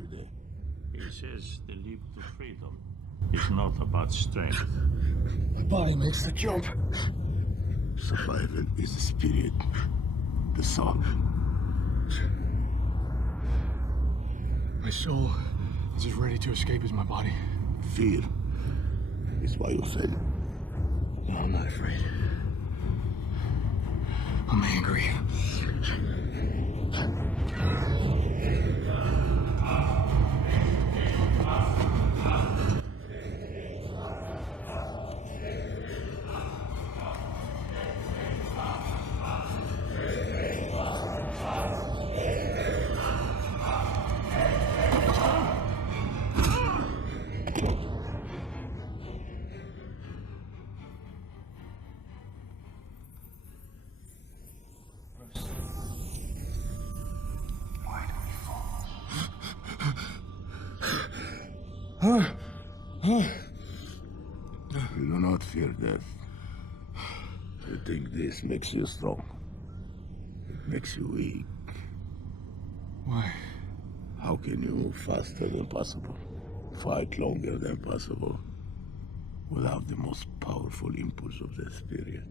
today? He says the leap to freedom is not about strength. My body makes the jump. Survival is the spirit, the soul. My soul is as ready to escape as my body. Fear is why you fail. No, I'm not afraid. I'm angry. You do not fear death. You think this makes you strong. It makes you weak. Why? How can you move faster than possible, fight longer than possible, without the most powerful impulse of the spirit?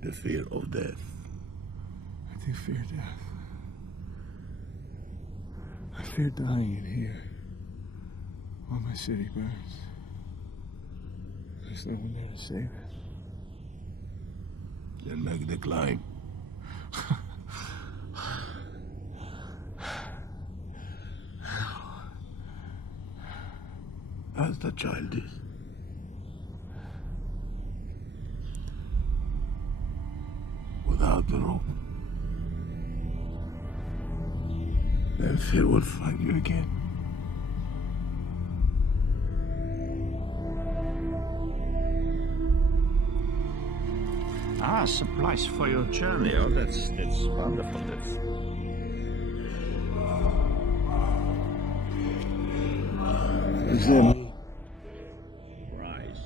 The fear of death. I do fear death. I fear dying in here, while my city burns. There's no one there to save it. Then make the climb. As the child is. Without the rope. Then fear will find you again. Ah, supplies for your journey. Oh, that's wonderful. Is there me? Rise.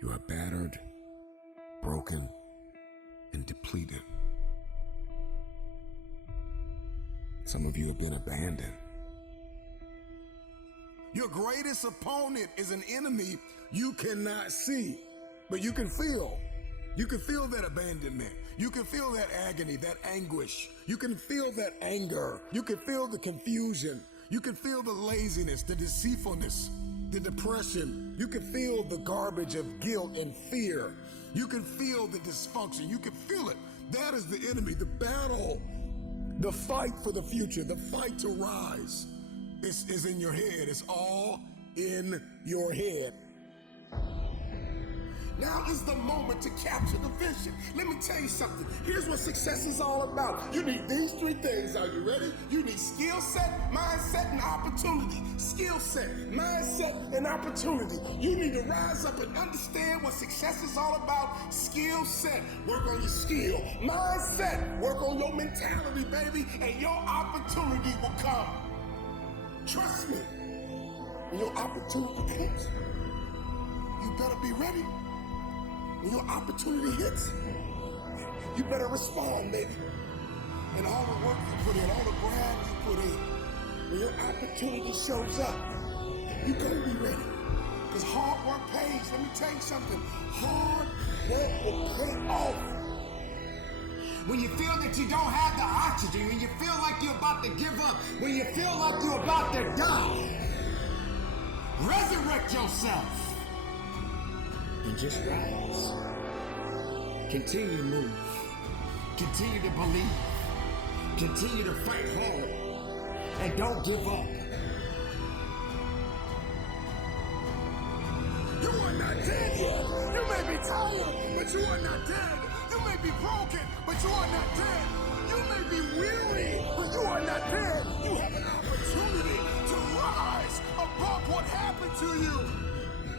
You are battered, broken, and depleted. Some of you have been abandoned. Your greatest opponent is an enemy you cannot see, but you can feel. You can feel that abandonment. You can feel that agony, that anguish. You can feel that anger. You can feel the confusion. You can feel the laziness, the deceitfulness, the depression. You can feel the garbage of guilt and fear. You can feel the dysfunction. You can feel it. That is the enemy. The battle, the fight for the future, the fight to rise is in your head. It's all in your head. Now is the moment to capture the vision. Let me tell you something. Here's what success is all about. You need these three things. Are you ready? You need skill set, mindset, and opportunity. Skill set, mindset, and opportunity. You need to rise up and understand what success is all about. Skill set, work on your skill. Mindset, work on your mentality, baby, and your opportunity will come. Trust me. When your opportunity comes, you better be ready. When your opportunity hits, you better respond, baby. And all the work you put in, all the grind you put in, when your opportunity shows up, you gotta be ready. Because hard work pays. Let me tell you something. Hard work will pay off. When you feel that you don't have the oxygen, when you feel like you're about to give up, when you feel like you're about to die, resurrect yourself. And just rise. Continue to move. Continue to believe. Continue to fight hard. And don't give up. You are not dead yet. You may be tired, but you are not dead. You may be broken, but you are not dead. You may be weary, but you are not dead. You have an opportunity to rise above what happened to you.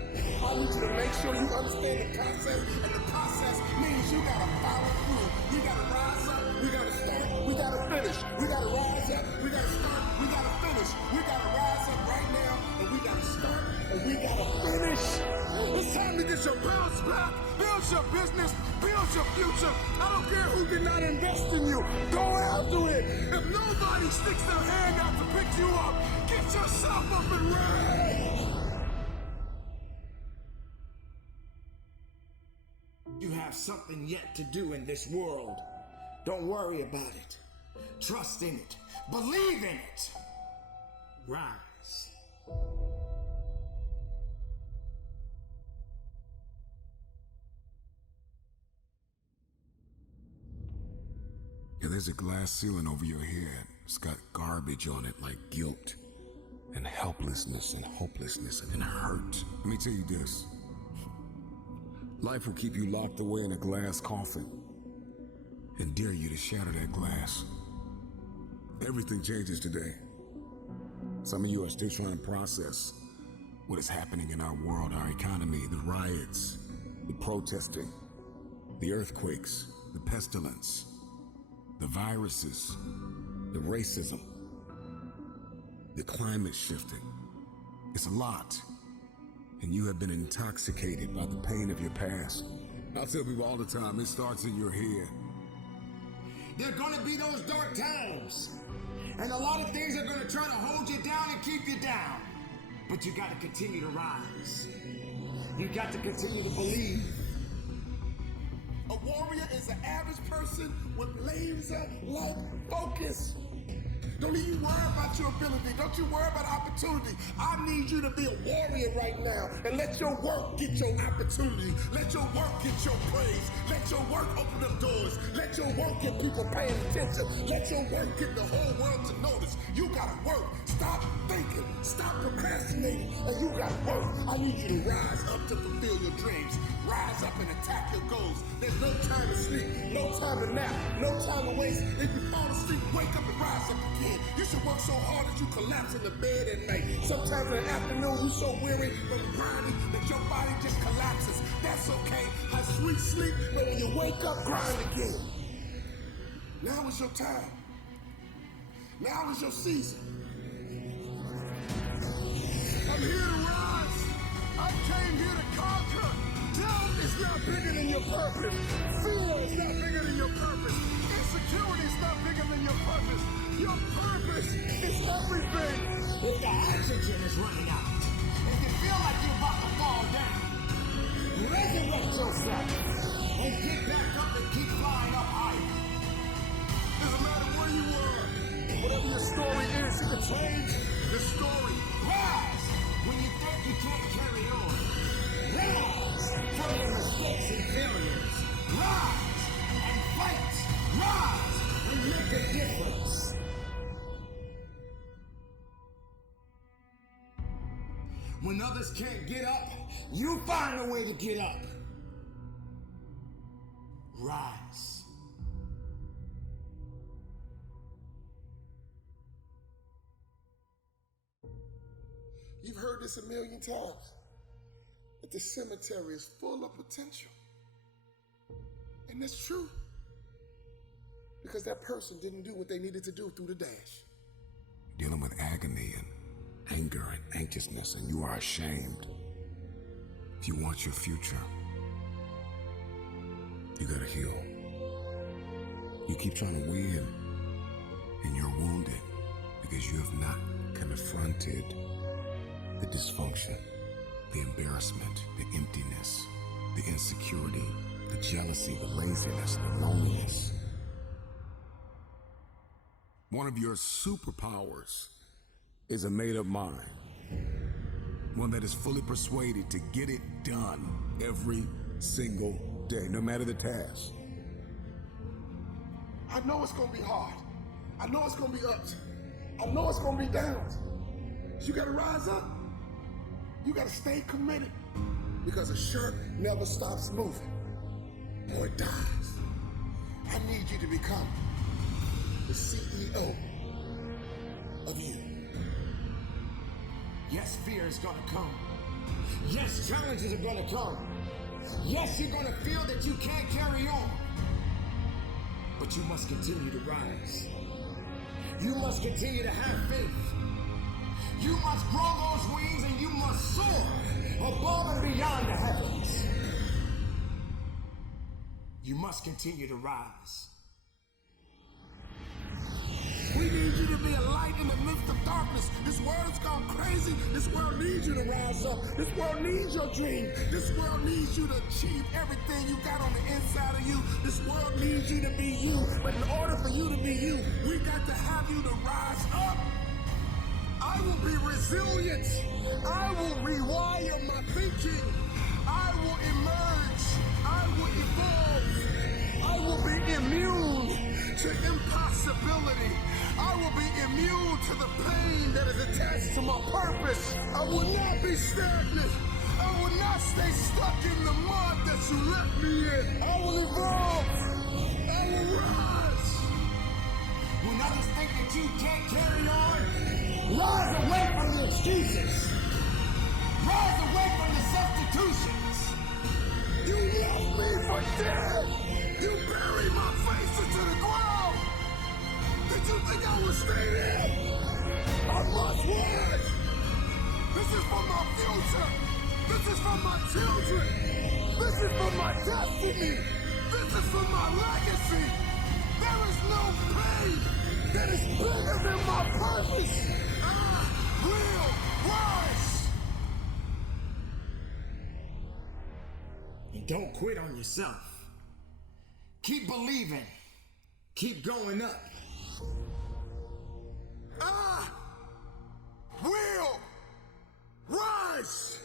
I need you to make sure you understand the process, and the process means you gotta follow through. You gotta rise up, we gotta start, we gotta finish. We gotta rise up, we gotta start, we gotta finish. We gotta rise up right now, and we gotta start, and we gotta finish. It's time to get your bounce back, build your business, build your future. I don't care who did not invest in you, go after it. If nobody sticks their hand out to pick you up, get yourself up and rise. You have something yet to do in this world. Don't worry about it. Trust in it. Believe in it. Rise. Yeah, there's a glass ceiling over your head. It's got garbage on it like guilt and helplessness and hopelessness and hurt. Let me tell you this. Life will keep you locked away in a glass coffin and dare you to shatter that glass. Everything changes today. Some of you are still trying to process what is happening in our world, our economy, the riots, the protesting, the earthquakes, the pestilence, the viruses, the racism, the climate shifting. It's a lot. And you have been intoxicated by the pain of your past. I tell people all the time, it starts in your head. There are gonna be those dark times. And a lot of things are gonna try to hold you down and keep you down. But you gotta continue to rise. You got to continue to believe. A warrior is an average person with laser-like focus. Don't even worry about your ability. Don't you worry about opportunity. I need you to be a warrior right now and let your work get your opportunity. Let your work get your praise. Let your work open up doors. Let your work get people paying attention. Let your work get the whole world to notice. You gotta work. Stop thinking. Stop procrastinating. And you gotta work. I need you to rise up to fulfill your dreams. Rise up and attack your goals. There's no time to sleep, no time to nap, no time to waste. If you fall asleep, wake up and rise up again. You should work so hard that you collapse in the bed at night. Sometimes in the afternoon, you're so weary from grinding that your body just collapses. That's okay. Have sweet sleep, but when you wake up, grind again. Now is your time. Now is your season. I'm here to rise. I came here to conquer. Doubt is not bigger than your purpose. Fear is not bigger than your purpose. Insecurity is not bigger than your purpose. Your purpose is everything. If the oxygen is running out, if you feel like you're about to fall down, resurrect yourself and get back up and keep flying up higher. Doesn't matter where you are, whatever your story is, you can change the story. Rise when you think you can't carry on. Rise from your mistakes and failures. Rise and fight. Rise and make a difference. When others can't get up, you find a way to get up. rise. You've heard this a million times, that the cemetery is full of potential. And that's true, because that person didn't do what they needed to do through the dash. Dealing with agony and anger and anxiousness, and you are ashamed. If you want your future, you gotta heal. You keep trying to win, and you're wounded because you have not confronted the dysfunction, the embarrassment, the emptiness, the insecurity, the jealousy, the laziness, the loneliness. One of your superpowers is a made-up mind. One that is fully persuaded to get it done every single day, no matter the task. I know it's gonna be hard. I know it's gonna be ups. I know it's gonna be downs. So you gotta rise up. You gotta stay committed, because a shark never stops moving, or it dies. I need you to become the CEO of you. Yes, fear is gonna come. Yes, challenges are gonna come. Yes, you're gonna feel that you can't carry on. But you must continue to rise. You must continue to have faith. You must grow those wings, and you must soar above and beyond the heavens. You must continue to rise. We need you to be a light in the midst of darkness. This world has gone crazy. This world needs you to rise up. This world needs your dream. This world needs you to achieve everything you got on the inside of you. This world needs you to be you. But in order for you to be you, we got to have you to rise up. I will be resilient. I will rewire my thinking. I will emerge. I will evolve. I will be immune to impossibility. I will be immune to the pain that is attached to my purpose. I will not be stagnant. I will not stay stuck in the mud that you left me in. I will evolve. I will rise. When others think that you can't carry on, rise away from the excuses. Rise away from the substitutions. You left me for dead. You buried my face into the ground. Did you think I would stay there? I must rise. This is for my future. This is for my children. This is for my destiny. This is for my legacy. There is no pain that is bigger than my purpose. I will rise. And don't quit on yourself. Keep believing. Keep going up. I will rise.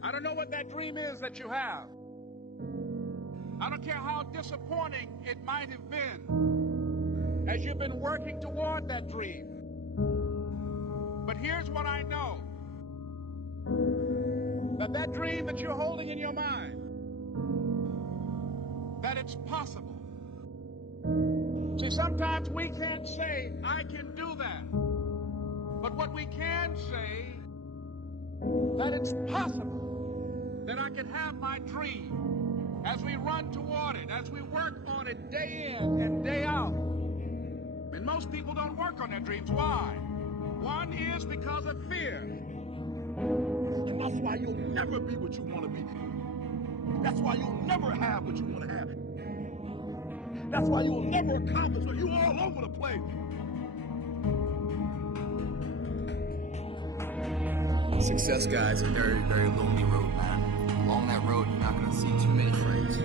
I don't know what that dream is that you have. I don't care how disappointing it might have been as you've been working toward that dream. But here's what I know. That dream that you're holding in your mind, that it's possible. See, sometimes we can't say, I can do that. But what we can say, that it's possible that I can have my dream as we run toward it, as we work on it day in and day out. And most people don't work on their dreams. Why? One is because of fear. And that's why you'll never be what you want to be. That's why you'll never have what you want to have. That's why you'll never accomplish what you're all over the place. Success, guys, a very, very lonely road, man. Along that road, you're not gonna see too many friends.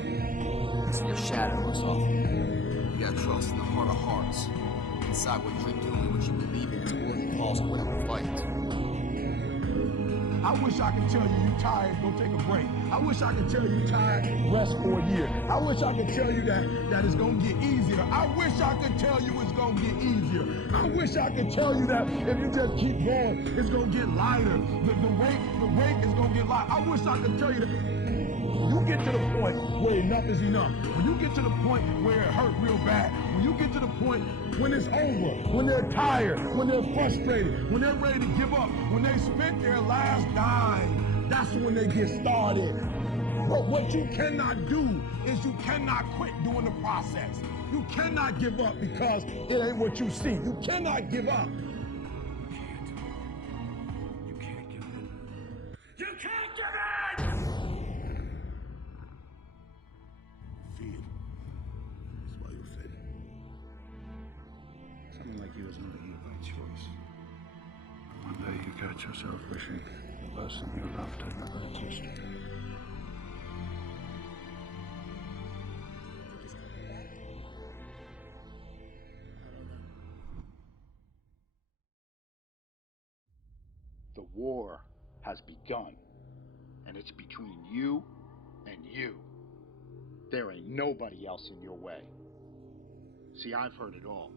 It's your shadow most often. You gotta trust in the heart of hearts. Decide what you're doing, what you believe in is worth the cost of whatever fight. I wish I could tell you you're tired, go take a break. I wish I could tell you you're tired, rest for a year. I wish I could tell you that it's gonna get easier. I wish I could tell you it's gonna get easier. I wish I could tell you that if you just keep going, it's gonna get lighter. The weight is gonna get lighter. I wish I could tell you that. You get to the point where enough is enough. When you get to the point where it hurt real bad, when you get to the point when it's over, when they're tired, when they're frustrated, when they're ready to give up, when they spent their last dime, that's when they get started. But what you cannot do is you cannot quit doing the process. You cannot give up because it ain't what you see. You cannot give up. You can't give in. You can't give in! Fear. That's why you fail. Someone like you is not here by choice. One day you catch yourself wishing the person you loved had never existed. The war has begun, and it's between you and you. There ain't nobody else in your way. See, I've heard it all.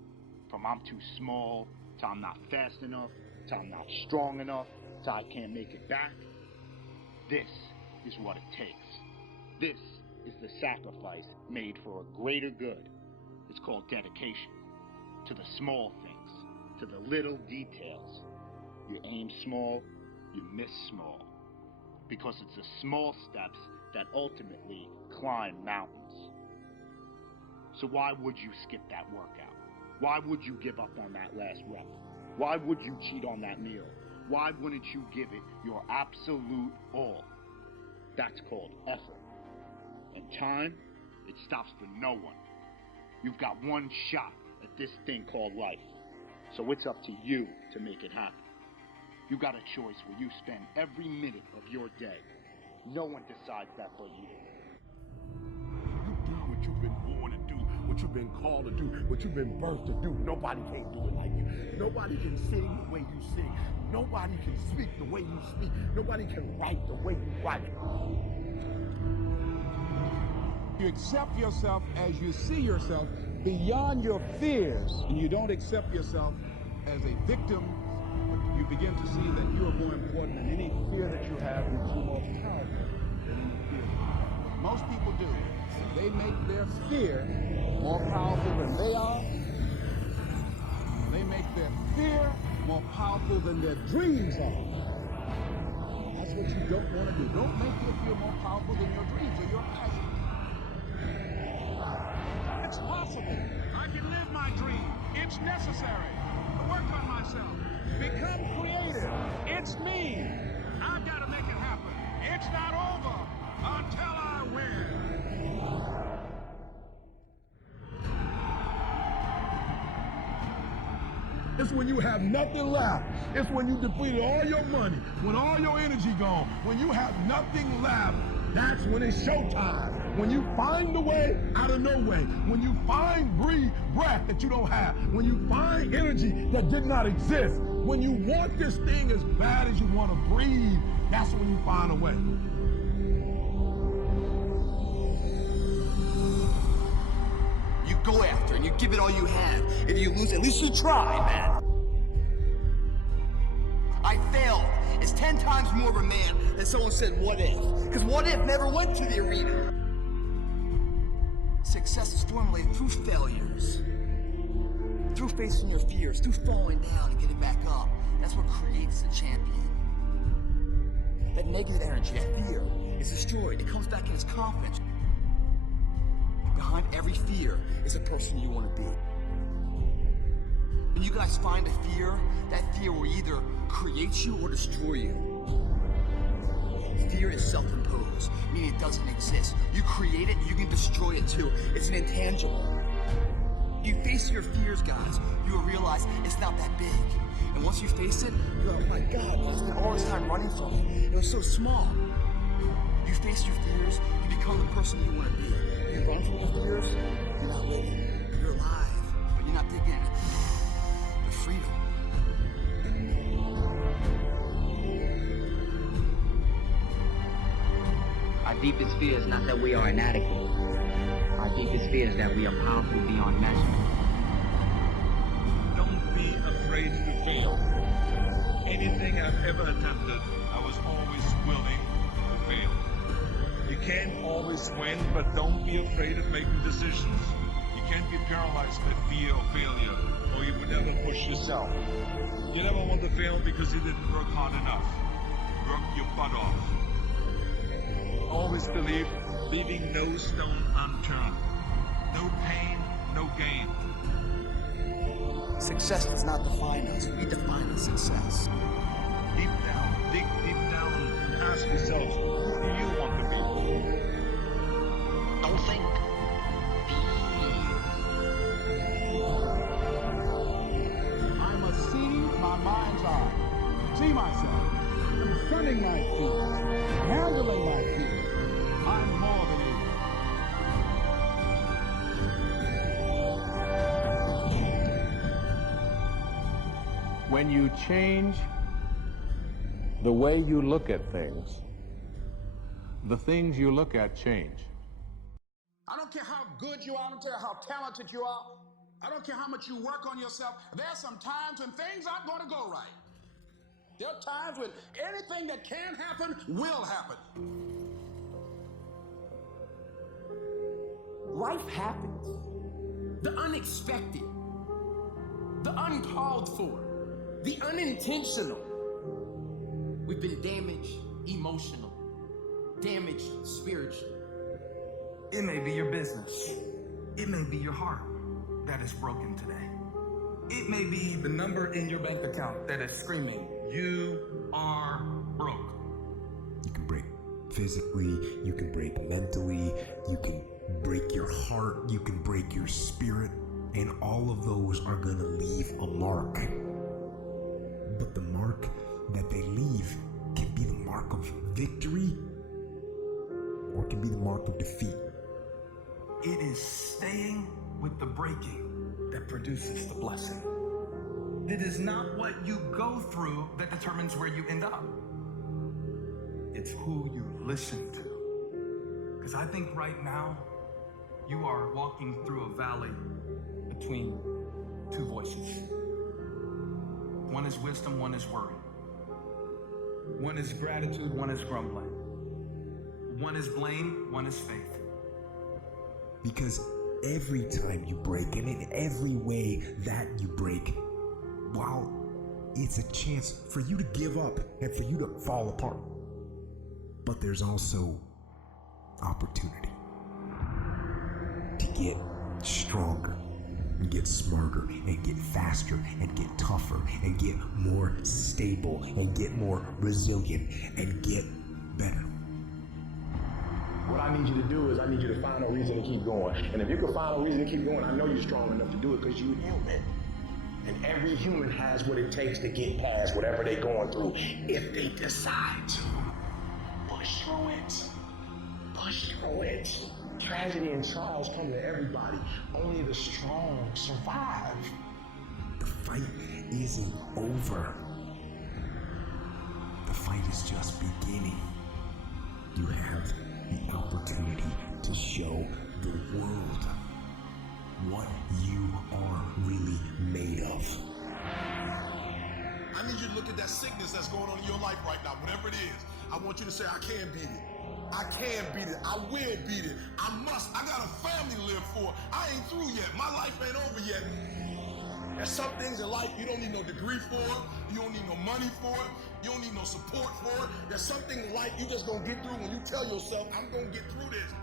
From I'm too small, to I'm not fast enough, to I'm not strong enough, to I can't make it back. This is what it takes. This is the sacrifice made for a greater good. It's called dedication. To the small things, to the little details. You aim small, you miss small. Because it's the small steps that ultimately climb mountains. So why would you skip that workout? Why would you give up on that last rep? Why would you cheat on that meal? Why wouldn't you give it your absolute all? That's called effort. And time, it stops for no one. You've got one shot at this thing called life. So it's up to you to make it happen. You got a choice where you spend every minute of your day. No one decides that for you. You do what you've been born to do, what you've been called to do, what you've been birthed to do. Nobody can do it like you. Nobody can sing the way you sing. Nobody can speak the way you speak. Nobody can write the way you write. You accept yourself as you see yourself beyond your fears, and you don't accept yourself as a victim. You begin to see that you are more important than any fear that you have, that you're more powerful than any fear. What most people do, they make their fear more powerful than they are. They make their fear more powerful than their dreams are. That's what you don't want to do. Don't make your fear more powerful than your dreams or your passions. It's possible. I can live my dream. It's necessary to work on myself. Become creative. It's me. I've got to make it happen. It's not over until I win. It's when you have nothing left. It's when you depleted all your money, when all your energy gone, when you have nothing left. That's when it's showtime. When you find a way out of no way. When you find breath that you don't have. When you find energy that did not exist. When you want this thing as bad as you want to breathe, that's when you find a way. You go after and you give it all you have. If you lose, at least you try, man. I failed. It's 10 times more of a man than someone said, what if? Because what if never went to the arena. Success is formulated through failures. Through facing your fears, through falling down and getting back up. That's what creates a champion. That negative energy, that fear, is destroyed. It comes back in as confidence. Behind every fear is a person you want to be. When you guys find a fear, that fear will either create you or destroy you. Fear is self-imposed, meaning it doesn't exist. You create it, you can destroy it too. It's an intangible. You face your fears, guys, you will realize it's not that big. And once you face it, you're like, oh my God, I spent all this time running from it. It was so small. You face your fears, you become the person you want to be. You run from your fears, you're not living. You're alive, but you're not taking the freedom. Our deepest fear is not that we are inadequate. Our deepest fear is that we are powerful beyond measure. Don't be afraid to fail. Anything I've ever attempted, I was always willing to fail. You can't always win, but don't be afraid of making decisions. You can't be paralyzed by fear of failure, or you would never push yourself. You never want to fail because you didn't work hard enough. Work your butt off. Always believe, leaving no stone unturned. No pain, no gain. Success does not define us. We define the success. Deep down, dig deep down and ask yourselves, who do you want to be? Don't think. I must see my mind's eye. See myself. Confronting my fears. Handling my fears. I'm more than able. When you change the way you look at things, the things you look at change. I don't care how good you are, I don't care how talented you are, I don't care how much you work on yourself. There are some times when things aren't going to go right. There are times when anything that can happen will happen. Life happens. The unexpected. The uncalled for. The unintentional. We've been damaged emotional. Damaged spiritually. It may be your business. It may be your heart that is broken today. It may be the number in your bank account that is screaming, you are broke. You can break physically, you can break mentally, you can break your heart, you can break your spirit, and all of those are gonna leave a mark. But the mark that they leave can be the mark of victory, or it can be the mark of defeat. It is staying with the breaking that produces the blessing. It is not what you go through that determines where you end up. It's who you listen to. Because I think right now, you are walking through a valley between two voices. One is wisdom, one is worry. One is gratitude, one is grumbling. One is blame, one is faith. Because every time you break, and in every way that you break, while it's a chance for you to give up and for you to fall apart, but there's also opportunity to get stronger and get smarter and get faster and get tougher and get more stable and get more resilient and get better. What I need you to do is I need you to find a reason to keep going. And if you can find a reason to keep going, I know you're strong enough to do it because you're human. And every human has what it takes to get past whatever they're going through if they decide to. Push through it. Push through it. Tragedy and trials come to everybody. Only the strong survive. The fight isn't over. The fight is just beginning. You have the opportunity to show the world what you are really made of. I need you to look at that sickness that's going on in your life right now, whatever it is. I want you to say, I can beat it. I can beat it. I will beat it. I must. I got a family to live for. I ain't through yet. My life ain't over yet. There's some things in life you don't need no degree for. You don't need no money for it. You don't need no support for it. There's something in life you just gonna get through when you tell yourself, I'm gonna get through this.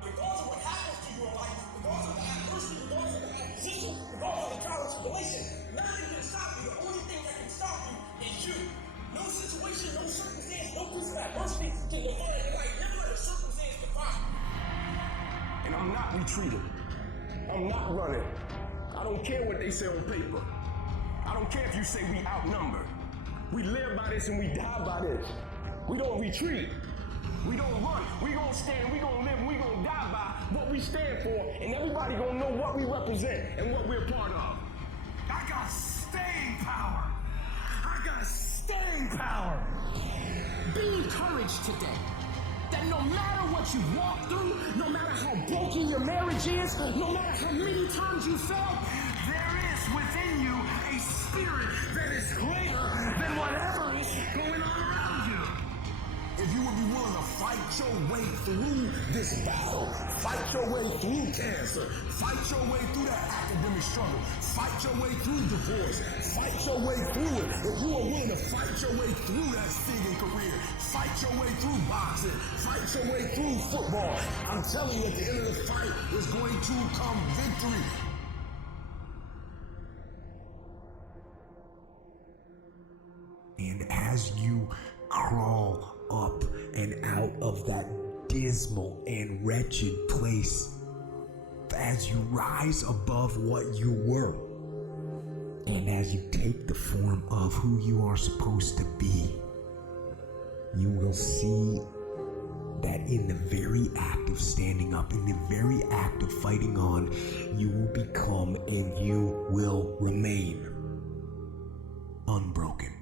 Regardless of what happens to you in life, regardless of the adversity, regardless of the opposition, regardless of the trial and tribulation, nothing can stop you. The only thing that can stop you is you. No situation, no circumstance, no piece of adversity can define your life. Never let a circumstance define you. And I'm not retreating. I'm not running. I don't care what they say on paper. I don't care if you say we outnumbered. We live by this and we die by this. We don't retreat. We don't run. We gonna stand, we gonna live, we gonna die by what we stand for, and everybody gonna know what we represent and what we're part of. I got staying power. I got staying power. Be encouraged today that no matter what you walk through, no matter how broken your marriage is, no matter how many times you failed, There is within you a spirit that is greater than whatever is going on around you. If you would be willing to fight your way through this battle, fight your way through cancer, fight your way through that academic struggle, fight your way through divorce, fight your way through it. If you are willing to fight your way through that singing career, fight your way through boxing, fight your way through football, I'm telling you, at the end of the fight is going to come victory. And as you crawl up and out of that dismal and wretched place, as you rise above what you were, and as you take the form of who you are supposed to be, you will see that in the very act of standing up, in the very act of fighting on, you will become and you will remain unbroken.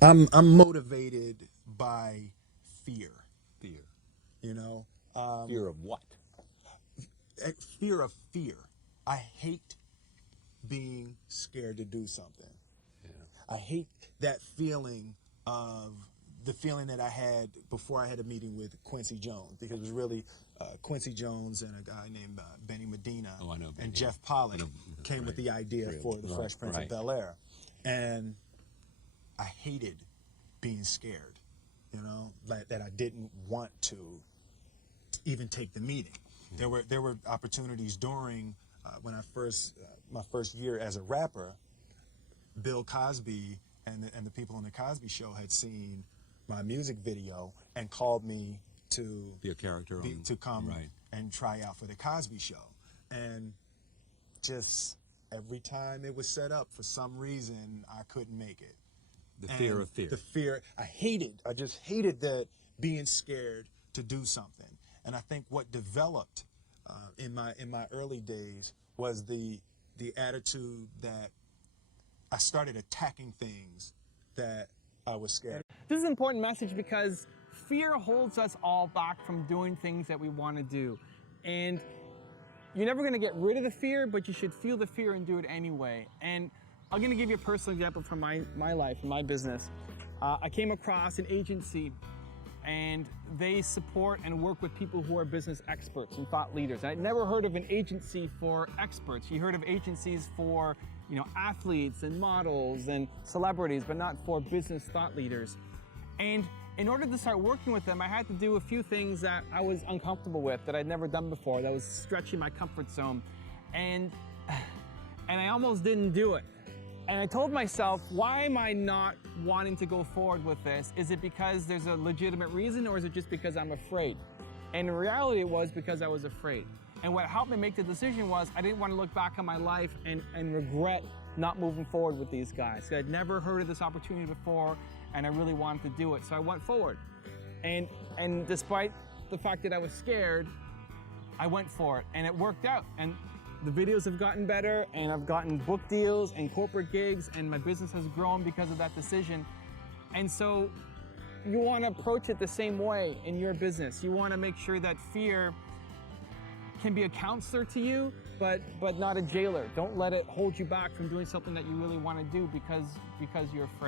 I'm motivated by fear. Fear. You know? Fear of what? Fear of fear. I hate being scared to do something. Yeah. I hate that feeling of the feeling that I had before I had a meeting with Quincy Jones, because it was really Quincy Jones and a guy named Benny Medina and Jeff Pollock came with the idea for the Fresh Prince of Bel-Air. And I hated being scared, you know, that I didn't want to even take the meeting. There were opportunities during when I my first year as a rapper. Bill Cosby and the people on the Cosby Show had seen my music video and called me to be a character to come and try out for the Cosby Show. And just every time it was set up, for some reason I couldn't make it. The fear of fear. The fear. I just hated that being scared to do something. And I think what developed in my early days was the attitude that I started attacking things that I was scared. This is an important message because fear holds us all back from doing things that we want to do. And you're never going to get rid of the fear, but you should feel the fear and do it anyway. And I'm going to give you a personal example from my life, my business. I came across an agency, and they support and work with people who are business experts and thought leaders. I'd never heard of an agency for experts. You heard of agencies for, you know, athletes and models and celebrities, but not for business thought leaders. And in order to start working with them, I had to do a few things that I was uncomfortable with, that I'd never done before, that was stretching my comfort zone. And I almost didn't do it. And I told myself, why am I not wanting to go forward with this? Is it because there's a legitimate reason, or is it just because I'm afraid? And in reality, it was because I was afraid. And what helped me make the decision was I didn't want to look back on my life and regret not moving forward with these guys. I'd never heard of this opportunity before, and I really wanted to do it. So I went forward. And despite the fact that I was scared, I went for it, and it worked out. And the videos have gotten better, and I've gotten book deals and corporate gigs, and my business has grown because of that decision. And so you want to approach it the same way in your business. You want to make sure that fear can be a counselor to you, but not a jailer. Don't let it hold you back from doing something that you really want to do because you're afraid.